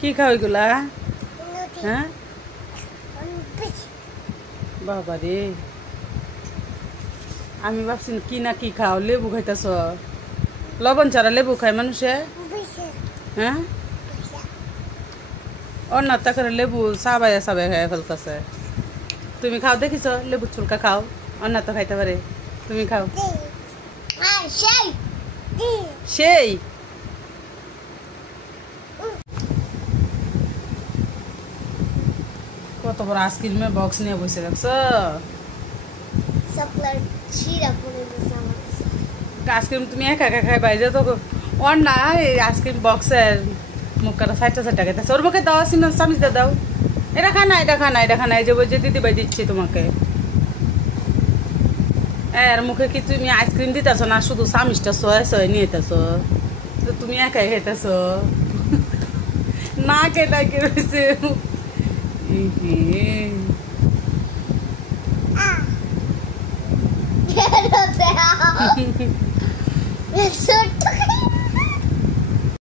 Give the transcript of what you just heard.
কি খাও এগুলা? হ্যাঁ বাবা রে, আমি ভাবছি কি না কি খাও, লেবু খাইতেছ? লবণ ছাড়া লেবু খায় মানুষে? হ্যাঁ অন্যটা করে লেবু সাবাই সাবাই খাই ফেলতেছে। তুমি খাও দেখিছ? লেবু চুলকা খাও, অন্য তো খাইতে পারে, তুমি খাও। সেই কত বড় আইসক্রিমের বক্স নিয়ে বসে দেখছো? আইসক্রিম তুমি একা একা খাই বাইরে তো ওর না, এই আইসক্রিম বক্সের মুখটা সাইডটা সাইডটা খাইতেছে। ওর মুখে দাও, চামিচ দিয়ে দাও। এটা খা না, এটা খা না, এটা খা না, এই যে বলছে দিদি ভাই দিচ্ছি তোমাকে। এর মুখে কি তুমি আইসক্রিম দিতেছ না, শুধু চামিচটা সয়ে সয়ে নিয়ে যেতেছ? তো তুমি একাই খাইতেছ না, কেটা কে রয়েছে।